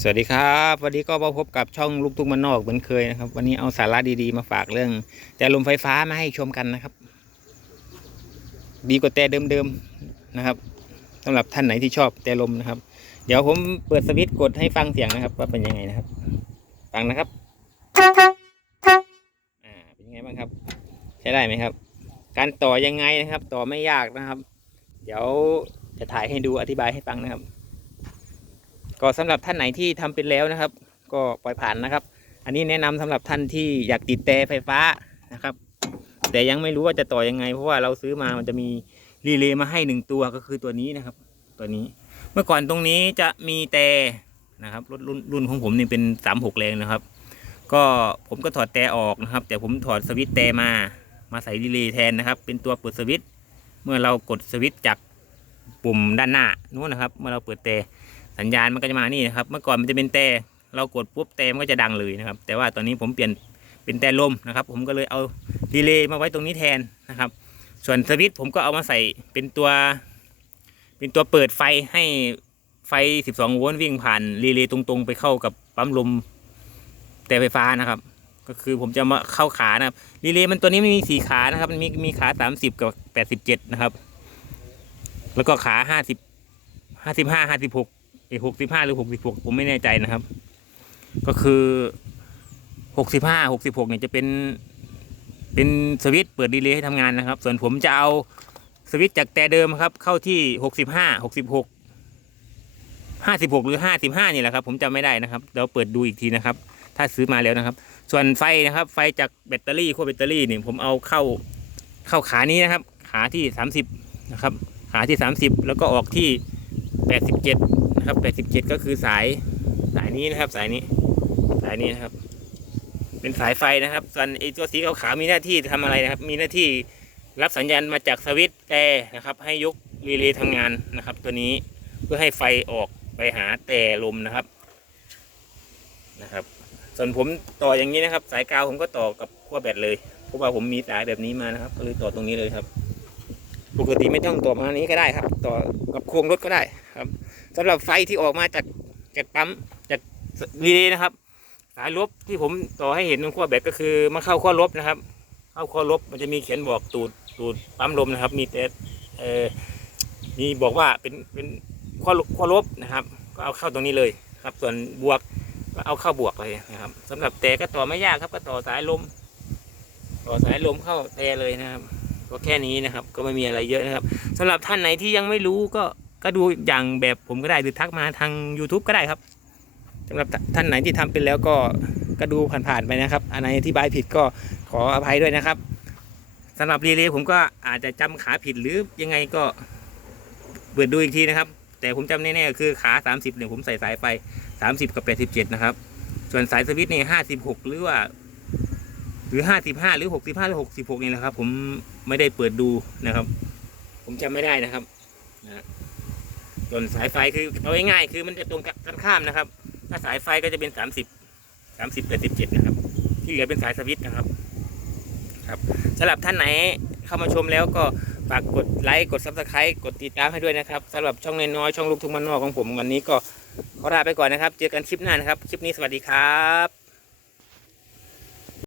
สวัสดีครับวันนี้ก็มาพบกับช่องลูกทุ่งมันนอกเหมือนเคยนะครับ วันนี้เอาสาระดีๆมาฝากเรื่อง แต่ลมไฟฟ้ามาให้ชมกันนะครับ ดีกว่าแต่เดิมๆนะครับสำหรับท่านไหนที่ชอบแต่ลมนะครับ เดี๋ยวผมเปิดสวิตช์กดให้ฟังเสียงนะครับ ว่าเป็นยังไงนะครับ ฟังนะครับอ่าเป็นยังไงบ้างครับ ใช้ได้ไหมครับ การต่อยังไงนะครับ ต่อไม่ยากนะครับ เดี๋ยวจะถ่ายให้ดูอธิบายให้ฟังนะครับ ก็สำหรับท่านไหนที่ทำเป็นแล้วนะครับ ก็ปล่อยผ่านนะครับ อันนี้แนะนำสำหรับท่านที่อยากติดแต่ไฟฟ้านะครับ แต่ยังไม่รู้ว่าจะต่อยังไง เพราะว่าเราซื้อมามันจะมีรีเลย์มาให้หนึ่งตัวก็คือตัวนี้นะครับ ตัวนี้เมื่อก่อนตรงนี้จะมีแต่นะครับรถรุ่นรุ่นของผมนี่เป็นสามหกแรงนะครับ ก็ผมก็ถอดแต่ออกนะครับ แต่ผมถอดสวิตช์แต่มามาใส่รีเลย์แทนนะครับ เป็นตัวเปิดสวิตช์เมื่อเรากดสวิตช์จากปุ่มด้านหน้านู้นนะครับ เมื่อเราเปิดแต่ สัญญาณมันก็จะมานี่นะครับ เมื่อก่อนมันจะเป็นแต่เรากดปุ๊บแต่มันก็จะดังเลยนะครับ แต่ว่าตอนนี้ผมเปลี่ยนเป็นแต่ลมนะครับ ผมก็เลยเอารีเลย์มาไว้ตรงนี้แทนนะครับ ส่วนสวิตช์ผมก็เอามาใส่เป็นตัว เป็นตัวเปิดไฟให้ไฟ 12 โวลต์วิ่งผ่านรีเลย์ตรงๆ ไปเข้ากับปั๊มลมแต่ไฟฟ้านะครับ ก็คือผมจะมาเข้าขานะครับรีเลย์มันตัวนี้ไม่มีสีขานะครับ มันมีมีขา 30 กับ 87 นะครับ แล้วก็ขา 50 55 56 หกสิบห้าหรือหกสิบหกผมไม่แน่ใจนะครับ ก็คือหกสิบห้าหกสิบหกเนี่ยจะเป็นเป็นสวิตช์เปิดดีเลย์ให้ทำงานนะครับ ส่วนผมจะเอาสวิตช์จากแต่เดิมครับ เข้าที่หกสิบห้าหกสิบหกห้าสิบหกหรือห้าสิบห้านี่แหละครับ ผมจำไม่ได้นะครับเดี๋ยวเปิดดูอีกทีนะครับ ถ้าซื้อมาแล้วนะครับ ส่วนไฟนะครับ ไฟจากแบตเตอรี่ขั้วแบตเตอรี่นี่ผมเอาเข้าเข้าขานี้นะครับ ขาที่สามสิบนะครับ ขาที่สามสิบแล้วก็ออกที่แปดสิบเจ็ด ครับ87ก็คือสายสายนี้นะครับ สายนี้ สายนี้นะครับ เป็นสายไฟนะครับ ส่วนไอ้ตัวสีขาวๆมีหน้าที่ทำอะไรนะครับ มีหน้าที่รับสัญญาณมาจากสวิตช์แต่นะครับ ให้ยกรีเลย์ทำงานนะครับ ตัวนี้เพื่อให้ไฟออกไปหาแต่ลมนะครับนะครับ ส่วนผมต่ออย่างนี้นะครับ สายกาวผมก็ต่อกับขั้วแบตเลยเพราะว่าผมมีสายแบบนี้มานะครับ ก็เลยต่อตรงนี้เลยครับ ปกติไม่ต้องต่อมานี้ก็ได้ครับ ต่อกับโครงรถก็ได้ครับ สำหรับไฟที่ออกมาจากจากปั๊มจากรีเลย์นะครับ สายลบที่ผมต่อให้เห็นตรงขั้วแบตก็คือมาเข้าขั้วลบนะครับ เข้าขั้วลบมันจะมีเขียนบอกตูดตูดปั๊มลมนะครับ มีแต่เออมีบอกว่าเป็นเป็นขั้วขั้วลบนะครับ ก็เอาเข้าตรงนี้เลยครับ ส่วนบวกก็เอาเข้าบวกเลยนะครับสำหรับแต่ก็ต่อไม่ยากครับ ก็ต่อสายลม ต่อสายลมเข้าแต่เลยนะครับก็แค่นี้นะครับ ก็ไม่มีอะไรเยอะนะครับสำหรับท่านไหนที่ยังไม่รู้ก็ ก็ดูอย่างแบบผมก็ได้หรือทักมาทาง YouTube ก็ได้ครับสำหรับท่านไหนที่ทำเป็นแล้วก็ก็ดูผ่านๆไปนะครับ อันไหนอธิบายผิดก็ขออภัยด้วยนะครับสำหรับรีเลย์ผมก็อาจจะจำขาผิดหรือยังไงก็เปิดดูอีกทีนะครับ แต่ผมจำแน่ๆคือขา 30เนี่ยผมใส่สายไฟ30 กับ 87 นะครับ ส่วนสายสวิตช์นี่56 หรือว่า หรือ 55 หรือ 65 หรือ 66 นี่แหละครับ ผมไม่ได้เปิดดูนะครับ ผมจำไม่ได้นะครับนะ ส่วนสายไฟคือเอาง่ายๆคือมันจะตรงกันข้ามนะครับ ถ้าสายไฟก็จะเป็นสามสิบสามสิบแปดสิบเจ็ดนะครับ ที่เหลือเป็นสายสวิตช์นะครับ ครับสำหรับท่านไหนเข้ามาชมแล้วก็ฝากกดไลค์กดซับสไครต์กดติดตามให้ด้วยนะครับสำหรับช่องน้อยๆช่องลูกทุ่งมันนอกของผมวันนี้ก็ขอลาไปก่อนนะครับ เจอกันคลิปหน้านะครับ คลิปนี้สวัสดีครับ